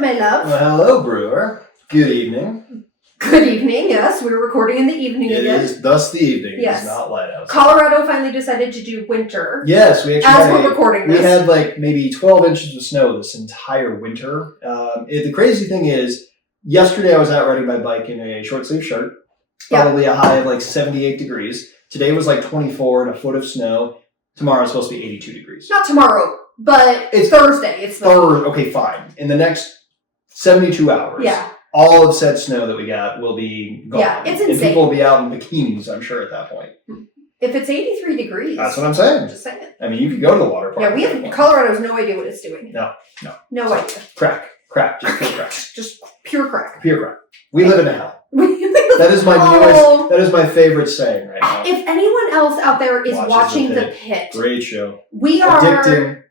my love. Well, hello, Brewer. Good evening. Good evening, yes. We're recording in the evening again. It is thus the evening. Yes. It's not light outside. Colorado finally decided to do winter. Yes, we actually As we're recording this. We had like maybe 12 inches of snow this entire winter. The crazy thing is, yesterday I was out riding my bike in a short sleeve shirt. Probably a high of like 78 degrees. Today was like 24 and a foot of snow. Tomorrow is supposed to be 82 degrees. Not tomorrow, but it's Thursday. It's Okay, fine. In the next 72 hours. Yeah. All of said snow that we got will be gone. Yeah, it's insane. And people will be out in bikinis, I'm sure, at that point. If it's 83 degrees. That's what I'm saying. I'm just saying. I mean, you could go to the water park. Yeah, Colorado has no idea what it's doing. No idea. Crack. Just pure crack. Just pure crack. Pure crack. We live in a hell. That is my newest, that is my favorite saying right now. If anyone else out there is watching The Pit. Great show. We are Addicting.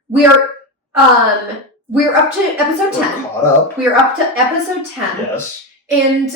We're up to episode 10. We're caught up. We're up to episode 10. Yes. And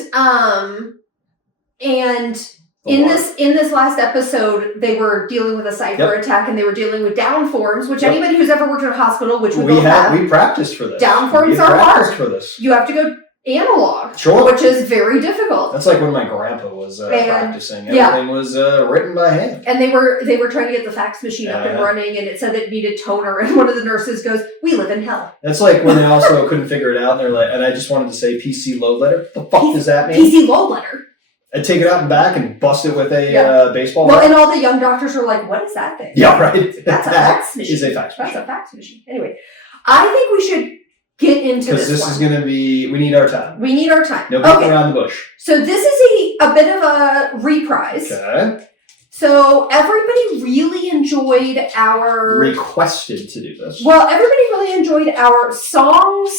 in this last episode, they were dealing with a cyber attack, and they were dealing with downforms, which anybody who's ever worked in a hospital, which we both have. We practiced for this. Downforms are hard. For this. You have to go analog, sure, which is very difficult. That's like when my grandpa was practicing. Everything was written by hand. And they were trying to get the fax machine up and running, and it said it needed toner. And one of the nurses goes, "We live in hell." That's like when they also couldn't figure it out, and they're like, and I just wanted to say PC load letter. The fuck does that mean? PC load letter. I'd take it out and back and bust it with a baseball bat. Well, and all the young doctors are like, "What is that thing?" Yeah, right. That's a fax machine. Is a fax machine. That's a fax machine. Anyway, I think we should get into this. Because this is going to be, we need our time. We need our time. No beating around the bush. So this is a bit of a reprise. Okay. So everybody really enjoyed our... Requested to do this. Well, everybody really enjoyed our songs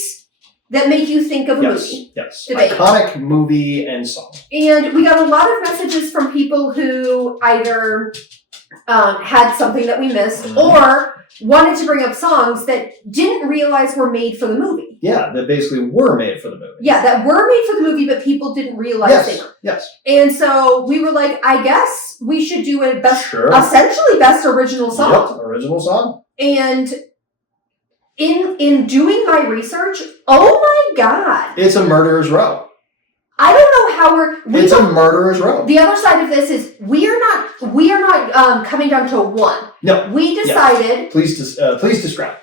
that make you think of a movie. Yes. Debate. Iconic movie and song. And we got a lot of messages from people who either had something that we missed or wanted to bring up songs that didn't realize were made for the movie. Yeah, that basically were made for the movie. Yeah, that were made for the movie, but people didn't realize they were. Yes. And so we were like, I guess we should do a essentially best original song. Yep, original song. And in doing my research, oh my God. It's a murderer's row. I don't know how it's a murderer's row. The other side of this is we are not coming down to one. No. We decided. Yes. Please describe.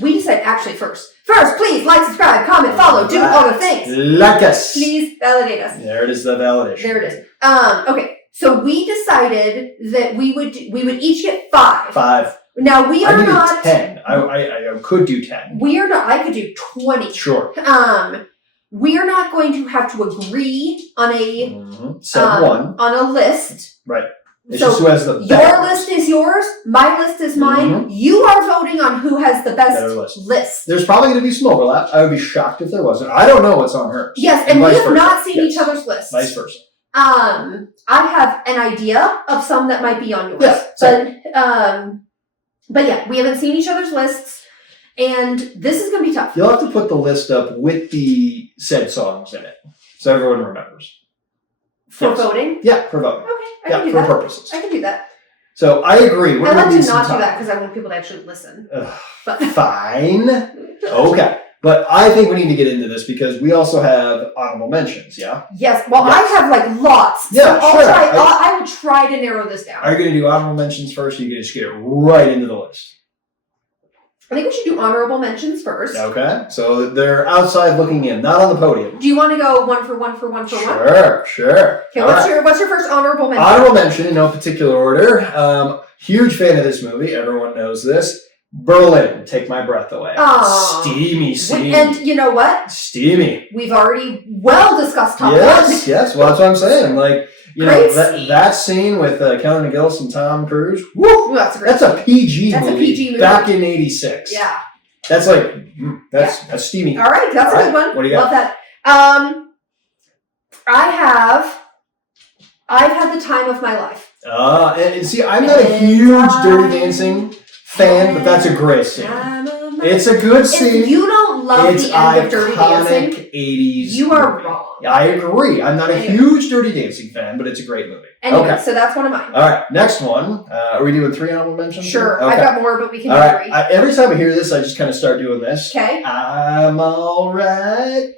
We decided actually first, please like, subscribe, comment, follow, do all the things. Like us. Please validate us. There it is, the validation. There it is. Okay, so we decided that we would each get 5. 5. Now we are not 10. I could do 10. We are not. I could do 20. Sure. We are not going to have to agree on a one on a list. Right. It's so just who has the best. Your list is yours. My list is mine. You are voting on who has the best list. There's probably going to be some overlap. I would be shocked if there wasn't. I don't know what's on hers. Yes, and we have not seen each other's lists. Vice versa. I have an idea of some that might be on yours. Yeah, but yeah, we haven't seen each other's lists, and this is going to be tough. You'll have to put the list up with the said songs in it, so everyone remembers. For voting? Yeah, for voting. Okay, I can do that. For purposes. I can do that. So I agree. I like to not do that because I want people to actually listen. But fine. Okay. But I think we need to get into this because we also have honorable mentions, yeah? Yes. Well, I have like lots. Yeah, so sure. I will try to narrow this down. Are you going to do honorable mentions first or are you going to just get it right into the list? I think we should do honorable mentions first. Okay. So they're outside looking in, not on the podium. Do you want to go one for one? Sure. Okay, what's your first honorable mention? Honorable mention in no particular order. Huge fan of this movie. Everyone knows this. Berlin, Take My Breath Away. Aww. Steamy. And you know what? Steamy. We've already discussed top one. Yes. Well, that's what I'm saying. Like, you know, that scene with Kelly McGillis and Tom Cruise. Woo! Ooh, that's a PG movie. Back in '86. Yeah. That's like that's steamy. All right, that's a good one. What do you got? Love that. I've had the time of my life. And see, I'm not a huge Dirty Dancing fan, but that's a great scene. It's a good scene. If you don't love the end of Dirty Dancing. 80s. You are movie. wrong. I agree. I'm not a huge Dirty Dancing fan, but it's a great movie. Anyway, okay. So that's one of mine. All right, next one. Are we doing 3 honorable mentions? Sure. Okay. I've got more, but we can all do right. 3. Every time I hear this, I just kind of start doing this. Okay. I'm all right.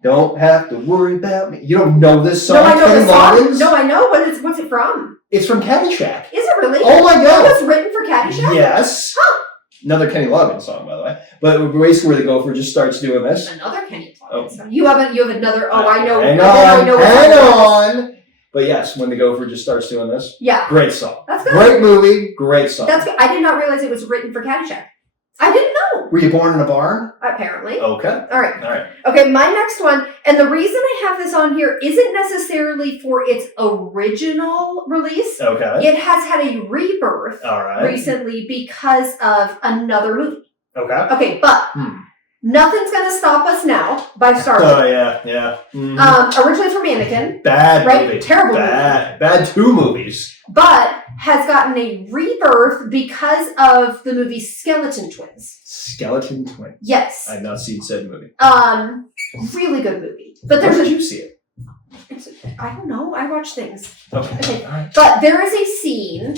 Don't have to worry about me. You don't know this song? No, I know Kenny the song. Loggins? No, I know. What's it from? It's from Caddyshack. Is it really? Oh my God. It was written for Caddyshack? Yes. Huh. Another Kenny Loggins song, by the way. But basically where the gopher just starts doing this. Another Kenny Loggins song. You have another. Oh, I know. Hang on. But yes, when the gopher just starts doing this. Yeah. Great song. That's good. Great movie. Great song. That's good. I did not realize it was written for Caddyshack. I didn't know. Were you born in a barn? Apparently. Okay. All right. All right. Okay, my next one, and the reason I have this on here isn't necessarily for its original release. Okay. It has had a rebirth All right. recently because of another movie. Okay. Okay, but Nothing's Gonna Stop Us Now by Star Wars. Oh, yeah. Mm-hmm. Originally from Anakin. Bad right? movie. Terrible movie. Bad 2 movies. But has gotten a rebirth because of the movie Skeleton Twins. Skeleton Twins. Yes. I've not seen said movie. Really good movie. But Where there's did you see it? I don't know. I watch things. Okay. All right. But there is a scene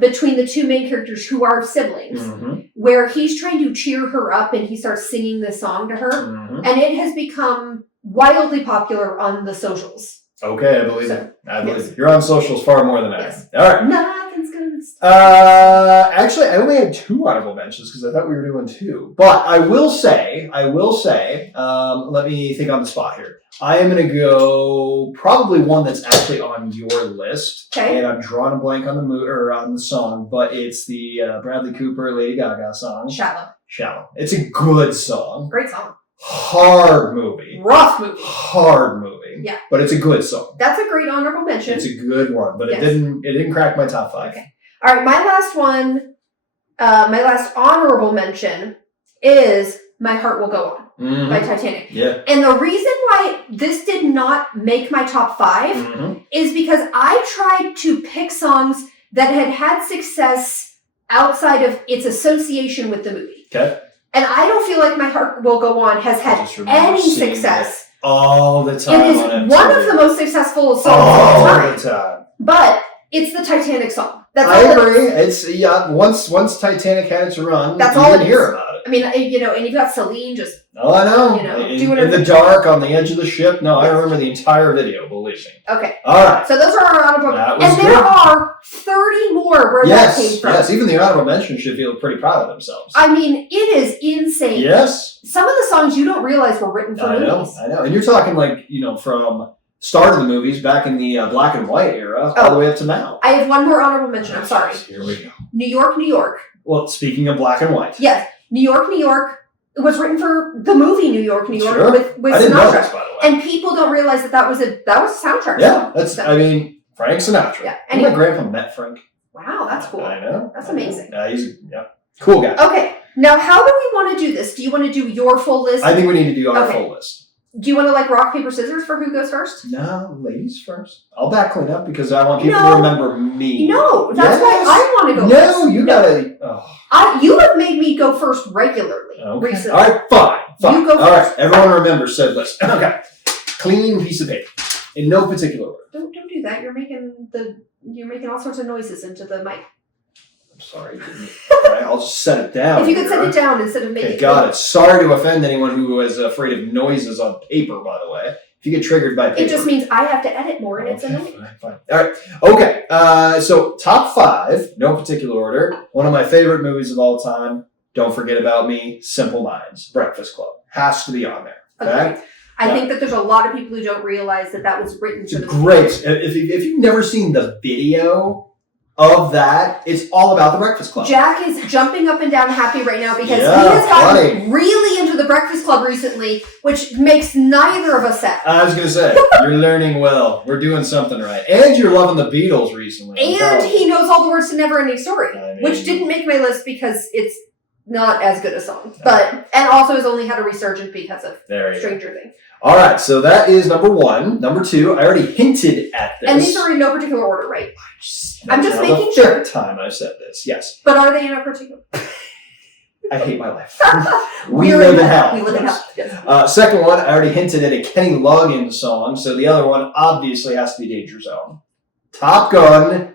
between the 2 main characters who are siblings where he's trying to cheer her up and he starts singing this song to her. And it has become wildly popular on the socials. Okay, I believe it. I believe it. You're on socials far more than I am. All right. Nothing's gonna stop. Actually, I only had 2 honorable mentions because I thought we were doing 2. But I will say, let me think on the spot here. I am going to go probably one that's actually on your list. Okay. And I'm drawing a blank on the song, but it's the Bradley Cooper, Lady Gaga song. Shallow. It's a good song. Great song. Hard movie. Rough movie. Hard movie. Yeah. But it's a good song. That's a great honorable mention. It's a good one, but Yes. it didn't crack my top 5. Okay. All right, my last one, my last honorable mention is My Heart Will Go On by Titanic. Yeah. And the reason why this did not make my top 5 is because I tried to pick songs that had had success outside of its association with the movie. Okay. And I don't feel like My Heart Will Go On has had any success. All the time. It is one of the most successful songs of all time. All the time. But it's the Titanic song. That's I all agree. It's once Titanic had its run, that's you all didn't it hear is. about it. I mean, and you've got Celine just. Oh, I know. Doing in the dark on the edge of the ship. No, I remember the entire video. Believe me. Okay. All right. So those are our honorable That mentions. was And there good. are 30 more where that came from. Yes. Even the honorable mention should feel pretty proud of themselves. I mean, it is insane. Yes. Some of the songs you don't realize were written for movies. I know. And you're talking from start of the movies back in the black and white era all the way up to now. I have one more honorable mention. I'm sorry. Here we go. New York. Well, speaking of black and white. Yes. New York. It was written for the movie New York Sure. with I didn't know Sinatra. this, by the way. And people don't realize that was a soundtrack Yeah, song. Frank Sinatra. Yeah. My grandpa met Frank. Wow, that's cool. I know. That's amazing. He's cool guy. Okay, now how do we want to do this? Do you want to do your full list? I think we need to do our full list. Do you want to rock, paper, scissors for who goes first? No, ladies first. I'll back clean up because I want people to remember me. No, that's why I want to go first. No, you gotta. Oh. You have made me go first regularly recently. All right, fine. You go first. All right, everyone remembers said list. Okay, clean piece of paper in no particular order. Don't do that. You're making all sorts of noises into the mic. I'm sorry. All right, I'll just set it down. If you could set it down instead of making. Okay, got it. Sorry to offend anyone who is afraid of noises on paper. By the way, if you get triggered by paper, it just means I have to edit more, and it's annoying. Fine. All right. Okay. So top 5, no particular order. One of my favorite movies of all time. Don't Forget About Me. Simple Minds. Breakfast Club has to be on there. Okay. Okay. I think that there's a lot of people who don't realize that was written for the great. If you've never seen the video of that, it's all about the Breakfast Club. Jack is jumping up and down happy right now because he has gotten really into the Breakfast Club recently, which makes neither of us sad. I was going to say, you're learning well. We're doing something right. And you're loving the Beatles recently. And he knows all the words to Neverending Story, which didn't make my list because it's not as good a song. And also has only had a resurgence because of Stranger Things. All right, so that is number 1. Number 2, I already hinted at this. And these are in no particular order, right? I'm just making sure. The 5th time I've said this, yes. But are they in a particular? I hate my life. We live in hell. We live in hell. Yes. Second one, I already hinted at a Kenny Loggins song, so the other one obviously has to be Danger Zone. Top Gun.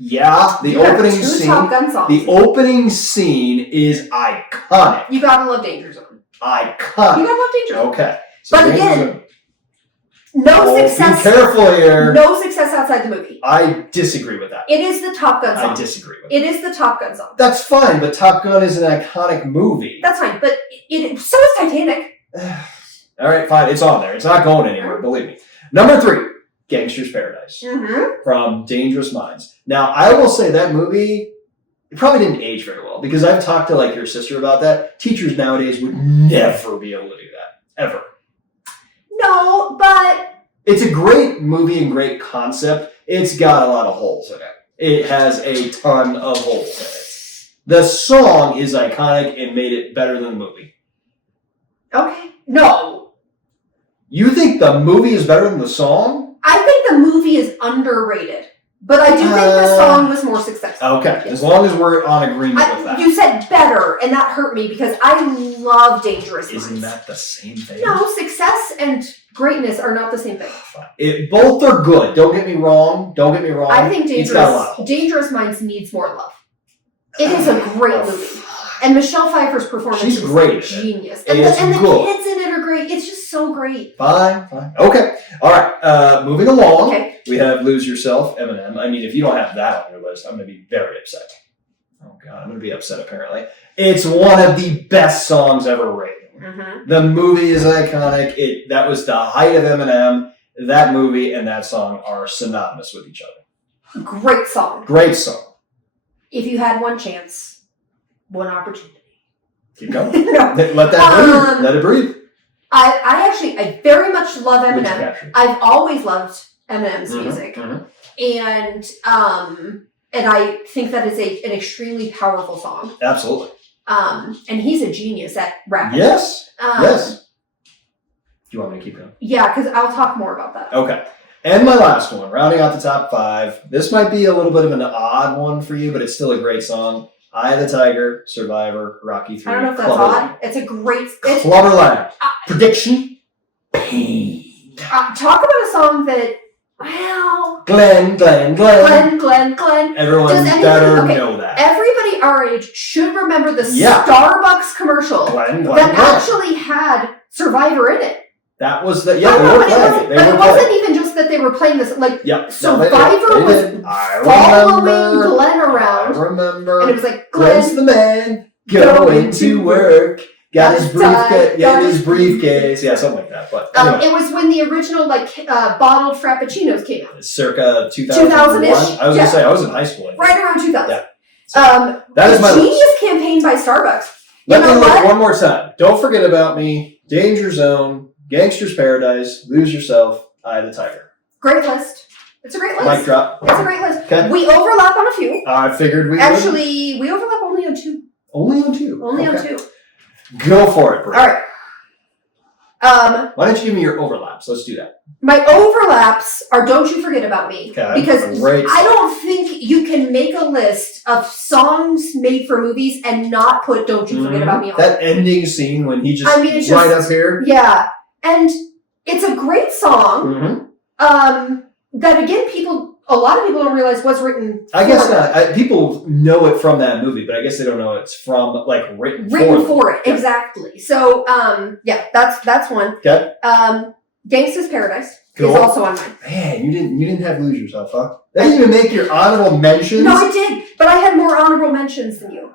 Yeah, the opening scene. Top Gun songs. The opening scene is iconic. You gotta love Danger Zone. Iconic. You gotta love Danger Zone. Okay. So but again, no success. Be careful here. No success outside the movie. I disagree with that. It is the Top Gun song. I disagree with it. It is the Top Gun song. That's fine, but Top Gun is an iconic movie. That's fine, but so is Titanic. All right, fine. It's on there. It's not going anywhere, believe me. Number 3, Gangster's Paradise from Dangerous Minds. Now, I will say that movie, it probably didn't age very well because I've talked to like your sister about that. Teachers nowadays would never be able to do that, ever. No, but it's a great movie and great concept. It's got a lot of holes in it. It has a ton of holes in it. The song is iconic and made it better than the movie. Okay. No. You think the movie is better than the song? I think the movie is underrated. But I do think the song was more successful. Okay, as long as we're on agreement with that. You said better, and that hurt me because I love Dangerous Minds. Isn't that the same thing? No, success and greatness are not the same thing. Both are good. Don't get me wrong. I think Dangerous Minds needs more love. It is a great movie. And Michelle Pfeiffer's performance is great. Genius. And the kids in it are great. It's just so great. Fine. Okay. All right. Moving along. Okay. We have Lose Yourself, Eminem. I mean, if you don't have that on your list, I'm going to be very upset. Oh, God. I'm going to be upset, apparently. It's one of the best songs ever written. Mm-hmm. The movie is iconic. That was the height of Eminem. That movie and that song are synonymous with each other. Great song. Great song. If you had one chance, one opportunity. Keep going. No. Let that breathe. Let it breathe. I very much love Eminem. I've always loved Eminem's music. And I think that is an extremely powerful song. Absolutely. And he's a genius at rapping. Yes. Yes. Do you want me to keep going? Yeah, because I'll talk more about that. Okay. And my last one, rounding out the top 5. This might be a little bit of an odd one for you, but it's still a great song. Eye of the Tiger, Survivor, Rocky 3. I don't know if that's odd. It's a great... Clubberland. Prediction. Pain. Talk about a song that... Well... Glenn. Everyone better know that. Everybody our age should remember the Starbucks commercial that actually had Survivor in it. That was the... Yeah, it wasn't even just that they were playing this... Like, Survivor was following Glenn around. I remember. And it was like, Glenn's the man going to work. Got his briefcase. Yeah, something like that. But anyway. It was when the original bottled Frappuccinos came out. Circa 2001. I was going to say, I was in high school. Right around 2000. Yeah. So, that is my genius campaign by Starbucks. Let me look one more time. Don't Forget About Me, Danger Zone, Gangster's Paradise, Lose Yourself, Eye of the Tiger. Great list. It's a great list. Mic drop. It's a great list. Okay. We overlap on a few. I figured we would. Actually, we overlap only on 2. Only on 2? Only on 2. Go for it, Brie. All right. Why don't you give me your overlaps? Let's do that. My overlaps are Don't You Forget About Me. Okay. Because I don't think you can make a list of songs made for movies and not put Don't You Forget About Me on. That ending scene when he just it's right up here. Yeah. And it's a great song. That again, a lot of people don't realize was written. I guess not. People know it from that movie, but I guess they don't know it's from written for it. Yeah. Exactly. So that's one. Okay. Gangsta's Paradise is also on mine. Man, you didn't have Lose Yourself, huh? That didn't even make your honorable mentions. No, I did, but I had more honorable mentions than you.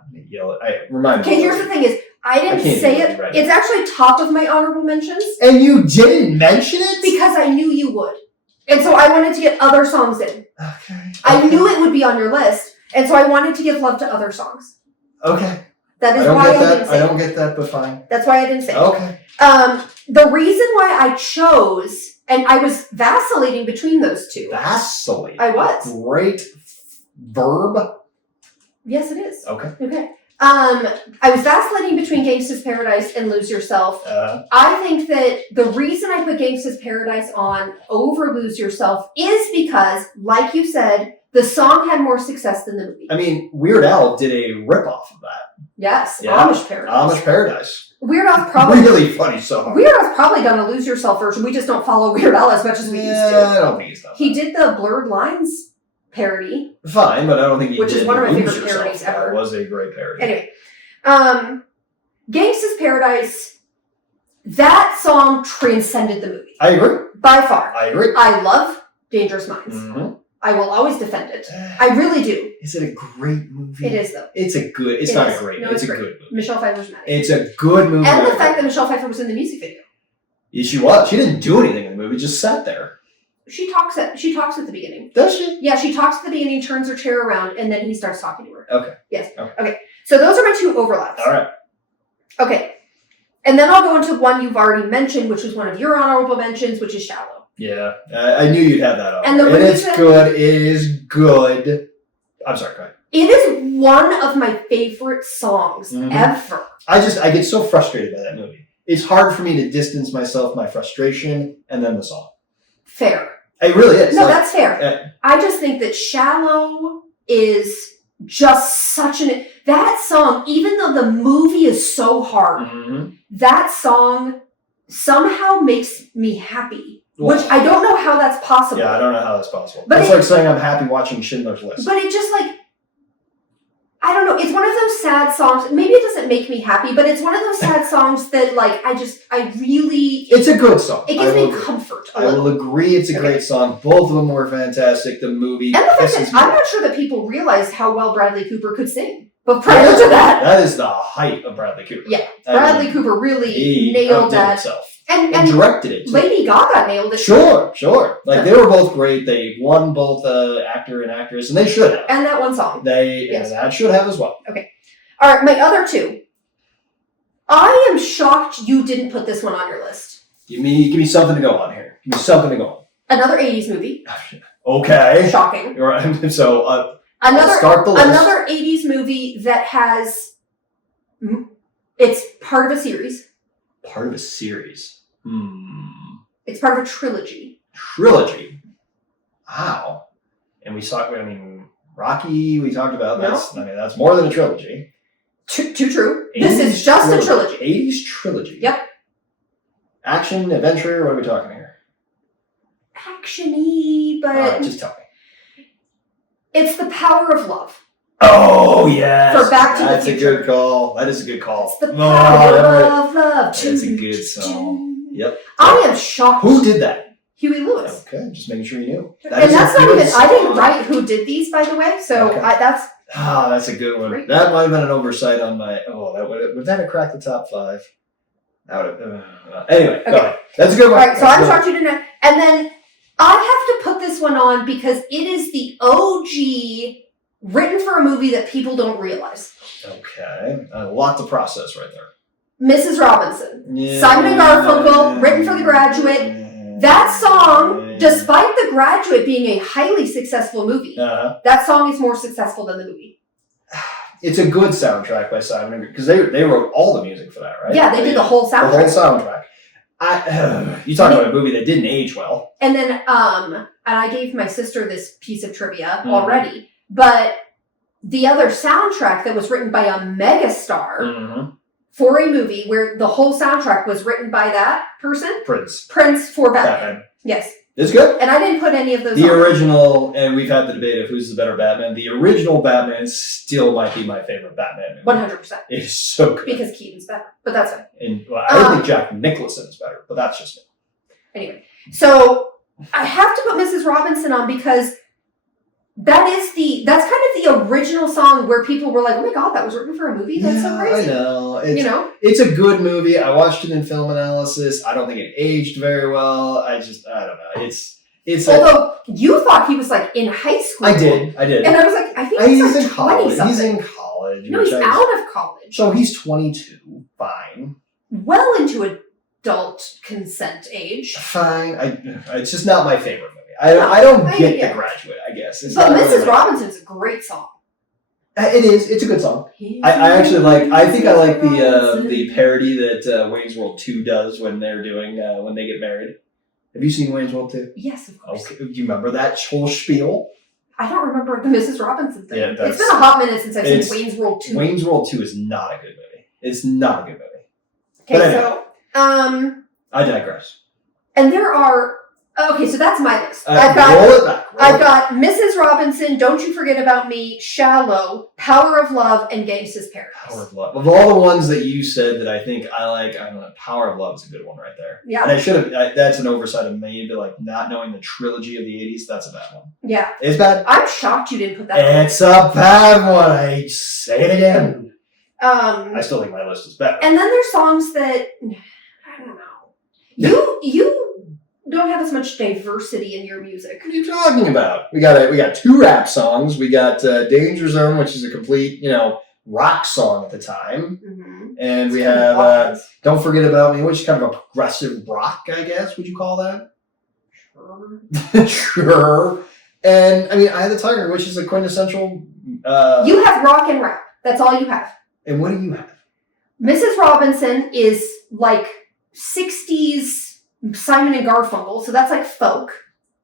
Remind me. Okay, here's the thing: is I didn't say it. Right. It's actually top of my honorable mentions. And you didn't mention it because I knew you would. And so I wanted to get other songs in. Okay. I knew it would be on your list, and so I wanted to give love to other songs. Okay. That is why I didn't say it. I don't get that, but fine. That's why I didn't say it. Okay. The reason why I chose, and I was vacillating between those 2. Vacillate? I was. Great verb? Yes, it is. Okay. I was vacillating between Gangsta's Paradise and Lose Yourself. I think that the reason I put Gangsta's Paradise on over Lose Yourself is because, like you said, The song had more success than the movie. I mean, Weird Al did a ripoff of that. Yes, Yeah. Amish Paradise. Amish Paradise. Weird Al's probably really funny song. Weird Al's probably done a Lose Yourself version. We just don't follow Weird Al as much as we used to. I don't think he's done He that. did the Blurred Lines parody. Fine, but I don't think he Which did is one of my Lose favorite Yourself. parodies ever. That was a great parody. Anyway, Gangsta's Paradise, that song transcended the movie. I agree. By far. I agree. I love Dangerous Minds. Mm-hmm. I will always defend it. I really do. Is it a great movie? It is, though. It's a good... It's It not is. a great... No, it's a great. good movie. Michelle Pfeiffer's mad. It's a good movie. And the fact that Michelle Pfeiffer was in the music video. Yeah, she was. She didn't do anything in the movie. Just sat there. She talks at the beginning. Does she? Yeah, she talks at the beginning, turns her chair around, and then he starts talking to her. Okay. Yes. Okay. So those are my two overlaps. All right. Okay. And then I'll go into one you've already mentioned, which was one of your honorable mentions, which is Shallow. Yeah. I knew you'd have that on. And the And it's reason- good. It is good. I'm sorry, go ahead. It is one of my favorite songs ever. I get so frustrated by that movie. It's hard for me to distance myself, my frustration, and then the song. Fair. It really is. No, that's fair. I just think that Shallow is just such an... That song, even though the movie is so hard, that song somehow makes me happy. Well, which I don't know how that's possible. Yeah, I don't know how that's possible. But It's like saying I'm happy watching Schindler's List. But it just like... I don't know. It's one of those sad songs. Maybe it doesn't make me happy, but it's one of those sad songs that, like, I really... It's a good song. It gives me comfort. I will agree it's a great song. Both of them were fantastic. The movie... And the fact that I'm not sure that people realized how well Bradley Cooper could sing. But prior to that... That is the height of Bradley Cooper. Yeah. Bradley Cooper really nailed that. Himself. And directed it, too. Lady Gaga nailed it. Sure. Like, they were both great. They won both actor and actress, and they should have. And that one song. And that should have as well. Okay. All right, my other two. I am shocked you didn't put this one on your list. Give me something to go on here. Give me something to go on. Another 80s movie. Okay. Shocking. Right. So, I'll start the list. Another 80s movie that has... It's part of a series. Part of a series. It's part of a trilogy. Trilogy. Wow. And Rocky, we talked about. That's more than a trilogy. Too true. This is just a trilogy. 80s trilogy. Yep. Action, adventure, what are we talking here? Action-y, but... All right, just tell me. It's The Power of Love. Oh, yes. For Back to the Future. That's a good call. That is a good call. It's The Power of Love. That's a good song. Yep. I am shocked. Who did that? Huey Lewis. Okay, just making sure you knew. And that's not even... I didn't write who did these, by the way, so Okay. that's... That's a good one. Great. That might have been an oversight on my... would that have cracked the top 5? That would have... Anyway, go ahead. That's a good one. All right, so I'm shocked you didn't know. And then I have to put this one on because it is the OG written for a movie that people don't realize. Okay. A lot to process right there. Mrs. Robinson. Yeah. Simon and Garfunkel, written for The Graduate. That song, despite The Graduate being a highly successful movie, that song is more successful than the movie. It's a good soundtrack by Simon and because they wrote all the music for that, right? Yeah, they did the whole soundtrack. The whole soundtrack. You talk about a movie that didn't age well. And then, and I gave my sister this piece of trivia already, but the other soundtrack that was written by a megastar for a movie where the whole soundtrack was written by that person? Prince for Batman. Yes. It's good. And I didn't put any of those The on. original, and we've had the debate of who's the better Batman. The original Batman still might be my favorite Batman movie. 100%. It's so good. Because Keaton's better. But that's fine. And I think Jack Nicholson is better, but that's just me. Anyway. So I have to put Mrs. Robinson on because that's kind of the original song where people were like, oh my God, that was written for a movie? That's so crazy. I know. It's a good movie. I watched it in film analysis. I don't think it aged very well. I don't know. It's although you thought he was like in high school. I did. And I was like, I think he's like in college. 20-something. He's in college. No, he's out of college. So he's 22. Fine. Well into adult consent age. Fine. It's just not my favorite movie. I don't get The Graduate, I guess. But Mrs. Robinson's a great song. It is. It's a good song. I actually like. I think I like the parody that Wayne's World 2 does when they're doing when they get married. Have you seen Wayne's World 2? Yes, of course. Okay. Do you remember that whole spiel? I don't remember the Mrs. Robinson thing. Yeah, it's been a hot minute since I've seen Wayne's World 2. Wayne's World 2 is not a good movie. It's not a good movie. Okay, anyway, so I digress. And there are okay, so that's my list. I've got Mrs. Robinson, Don't You Forget About Me, Shallow, Power of Love, and Gangsta's Paradise. Power of Love. Of all the ones that you said that I think I like, I don't know, Power of Love is a good one right there. Yeah. And I should have, that's an oversight of me, but like not knowing the trilogy of the 80s, that's a bad one. Yeah. It's bad. I'm shocked you didn't put that on. It's a bad one. I say it again. I still think my list is better. And then there's songs that, I don't know. You don't have as much diversity in your music. What are you talking about? We got 2 rap songs. We got Danger Zone, which is a complete, rock song at the time. Mm-hmm. And we have Don't Forget About Me, which is kind of a progressive rock, I guess. Would you call that? Sure. Sure. And, I mean, Eye of the Tiger, which is a quintessential... you have rock and rap. That's all you have. And what do you have? Mrs. Robinson is like 60s Simon and Garfunkel, so that's like folk.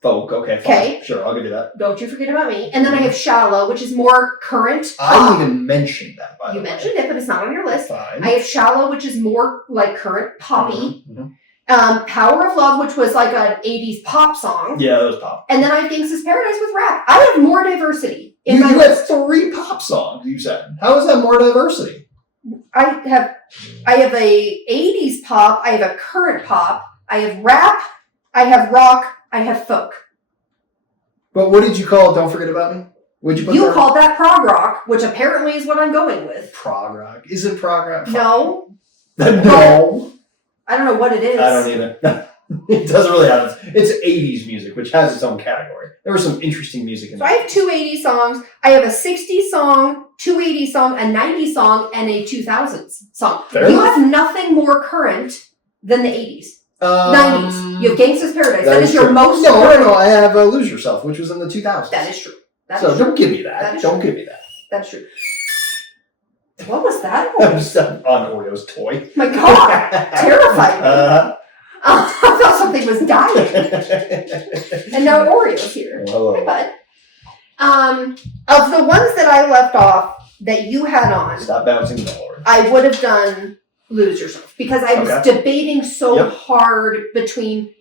Folk, okay, fine. Okay. Sure, I'll give you that. Don't You Forget About Me. And then I have Shallow, which is more current pop. I didn't even mention that, by the way. You mentioned it, but it's not on your list. Fine. I have Shallow, which is more like current poppy. Mm-hmm. Power of Love, which was like an 80s pop song. Yeah, that was pop. And then I have Gangsta's Paradise with rap. I have more diversity in my list. You have 3 pop songs, you said. How is that more diversity? I have a 80s pop, I have a current pop, I have rap, I have rock, I have folk. But what did you call it? Don't Forget About Me? What'd you put You called that prog rock, which apparently is what I'm going with. Prog rock? Is it prog rock? No. No. I don't know what it is. I don't either. It doesn't really have it's 80s music, which has its own category. There was some interesting music in there. So I have 2 80s songs. I have a 60s song, 2 80s song, a 90s song, and a 2000s song. You have nothing more current than the 80s. 90s. You have Gangsta's Paradise. That is your most current. No. I have Lose Yourself, which was in the 2000s. That is true. Don't give me that. Don't give me that. That's true. What was that? That was on Oreo's toy. My God. Terrified me. I thought something was dying. And now Oreo's here. Hello. Hi, bud. Of the ones that I left off that you had on, stop bouncing the ball. I would have done Lose Yourself because I was debating so hard between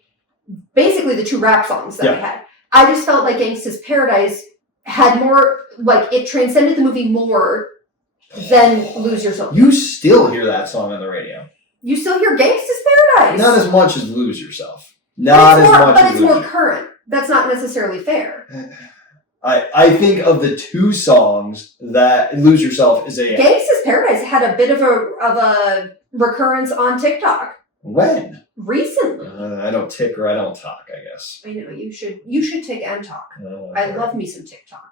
basically the 2 rap songs that I had. I just felt like Gangsta's Paradise had more, like it transcended the movie more than Lose Yourself. You still hear that song on the radio. You still hear Gangsta's Paradise. Not as much as Lose Yourself. Not as much but it's more current. That's not necessarily fair. I think of the 2 songs that Lose Yourself is a... Gangsta's Paradise had a bit of a recurrence on TikTok. When? Recently. I don't tick or I don't talk, I guess. I know, you should tick and talk. I love me some TikTok.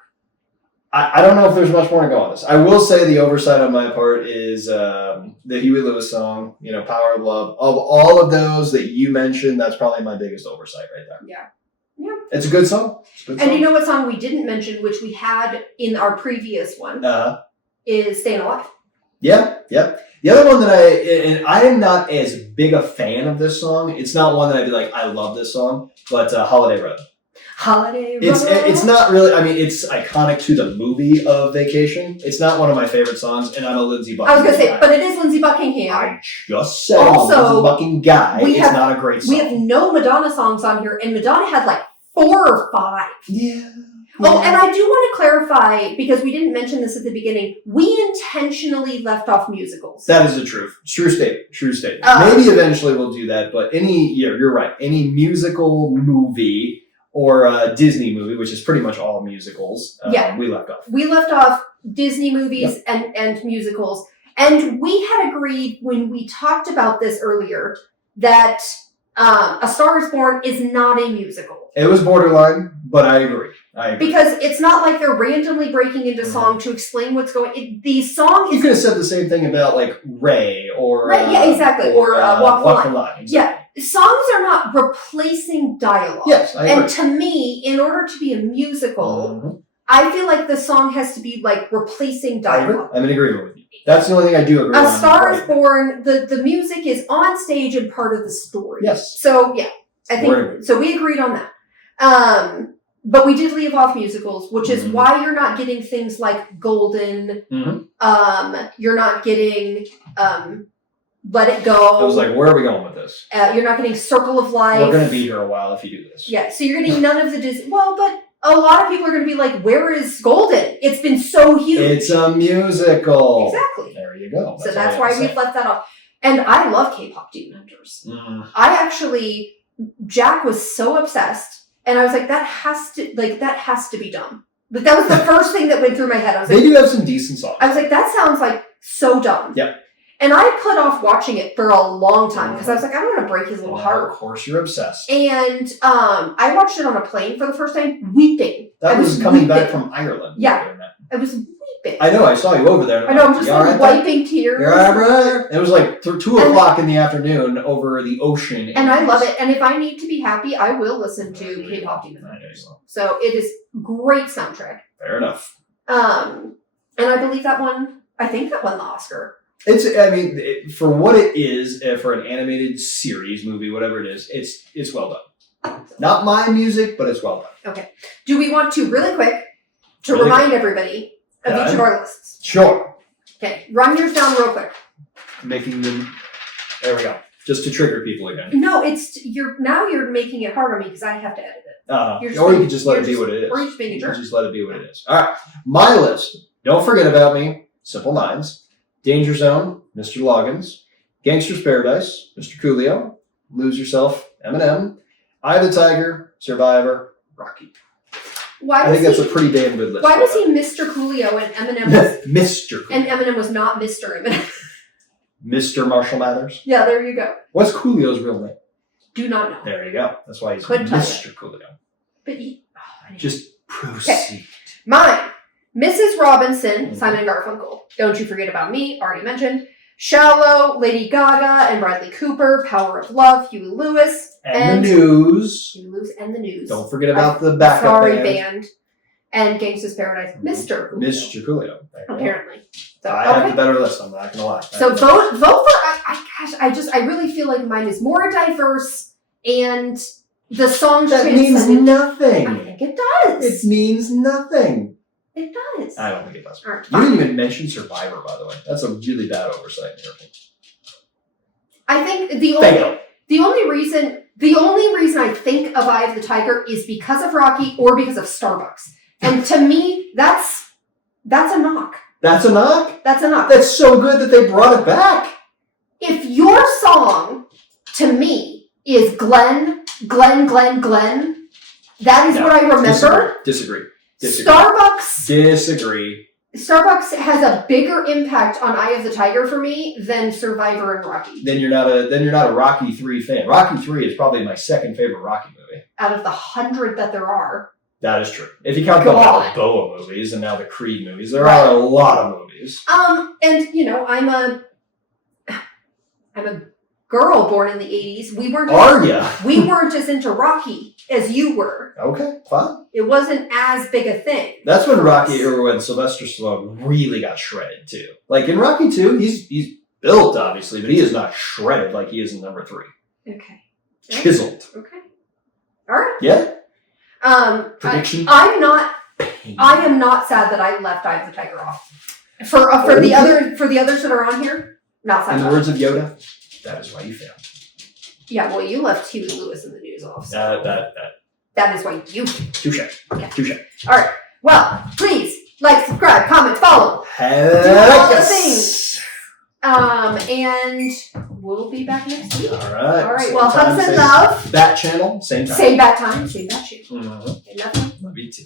I don't know if there's much more to go on this. I will say the oversight on my part is the Huey Lewis song, Power of Love. Of all of those that you mentioned, that's probably my biggest oversight right there. Yeah. It's a good song. And you know what song we didn't mention, which we had in our previous one, is Staying Alive. Yeah. The other one that I am not as big a fan of this song. It's not one that I'd be like, I love this song, but Holiday Road. Holiday Road. It's not really, I mean, it's iconic to the movie of Vacation. It's not one of my favorite songs, and I'm a Lindsay Buckingham I was going to say, but it is Lindsay Buckingham. I just said also, Lindsay Buckingham guy. It's not a great song. We have no Madonna songs on here, and Madonna had like 4 or 5. Yeah. Oh, and I do want to clarify, because we didn't mention this at the beginning, we intentionally left off musicals. That is the truth. True statement. Maybe eventually we'll do that, but you're right. Any musical movie or a Disney movie, which is pretty much all musicals, we left off. We left off Disney movies and musicals. And we had agreed when we talked about this earlier that A Star is Born is not a musical. It was borderline, but I agree. Because it's not like they're randomly breaking into song to explain what's going. The song is. You could have said the same thing about like Ray or exactly, or Walk the Line. Exactly. Yeah, songs are not replacing dialogue. Yes, I agree. And to me, in order to be a musical, I feel like the song has to be like replacing dialogue. I'm in agreement with you. That's the only thing I do agree with. A Star is Born. The music is on stage and part of the story. Yes. So yeah, I think so. We agreed on that. but we did leave off musicals, which is why you're not getting things like Golden. You're not getting Let It Go. I was like, where are we going with this? You're not getting Circle of Life. We're going to be here a while if you do this. Yeah, so you're getting none of the Disney. Well, but a lot of people are going to be like, where is Golden? It's been so huge. It's a musical. Exactly. There you go. So that's why we've left that off. And I love K-pop Demon Hunters. Jack was so obsessed. And I was like, that has to be dumb. But that was the first thing that went through my head. I was like, they do have some decent songs. I was like, that sounds like so dumb. Yep. And I put off watching it for a long time because I was like, I don't want to break his little heart. Of course, you're obsessed. And I watched it on a plane for the first time, weeping. That was coming back from Ireland. Yeah. I was weeping. I know, I saw you over there. I know, I'm just like wiping tears. You're all right. It was like 2 o'clock in the afternoon over the ocean. And I love it. And if I need to be happy, I will listen to K-pop Demon Hunters. So it is great soundtrack. Fair enough. And I believe I think that won the Oscar. For what it is, for an animated series, movie, whatever it is, it's well done. Not my music, but it's well done. Okay. Do we want to, really quick, remind everybody of each of our lists? Sure. Okay. Run yours down real quick. Making them... There we go. Just to trigger people again. No, you're making it hard on me because I have to edit it. Or you can just let it be what it is. Or you just being a jerk. Just let it be what it is. All right. My list. Don't Forget About Me, Simple Minds. Danger Zone, Mr. Loggins. Gangster's Paradise, Mr. Coolio. Lose Yourself, Eminem. Eye of the Tiger, Survivor, Rocky. I think that's a pretty damn good list. Why was he Mr. Coolio and Eminem was... Mr. Coolio. And Eminem was not Mr. Eminem. Mr. Marshall Mathers? Yeah, there you go. What's Coolio's real name? Do not know. There you go. That's why he's Mr. Coolio. But just proceed. Okay. Mine. Mrs. Robinson, Simon & Garfunkel. Don't You Forget About Me, already mentioned. Shallow, Lady Gaga and Bradley Cooper. Power of Love, Huey Lewis. And the News. Huey Lewis and the News. Don't forget about the backup band. And Gangsta's Paradise. Mr. Coolio. Mr. Coolio. Apparently. So, I have the better list, I'm not going to lie. So vote for... I really feel like mine is more diverse and the songs... That means nothing. I think it does. It means nothing. It does. I don't think it does. Right, you didn't even mention Survivor, by the way. That's a really bad oversight in your opinion. I think the only reason I think of Eye of the Tiger is because of Rocky or because of Starbucks. And to me, that's a knock. That's a knock? That's a knock. That's so good that they brought it back. If your song, to me, is Glenn, that is what I remember. Disagree. Starbucks has a bigger impact on Eye of the Tiger for me than Survivor and Rocky. Then you're not a Rocky 3 fan. Rocky 3 is probably my second favorite Rocky movie. Out of the 100 that there are. That is true. If you count the Balboa movies and now the Creed movies, there are a lot of movies. And I'm a girl born in the 80s. We weren't as into Rocky as you were. Okay, fine. It wasn't as big a thing. That's when when Sylvester Stallone really got shredded too. Like in Rocky 2, he's built obviously, but he is not shredded like he is in number 3. Okay. Chiseled. Okay. All right. Yeah. Prediction. I am not sad that I left Eye of the Tiger off. For the others that are on here, not sad. In the words of Yoda, that is why you failed. Yeah, well, you left Huey Lewis and the News off. So that is why you failed. Touche. Okay. Touche. All right. Well, please like, subscribe, comment, follow. Do all the things. And we'll be back next week. All right. Well, hugs and love. Bat channel, same time. Same bat time, same bat channel. Mm-hmm. Nothing. Love you too.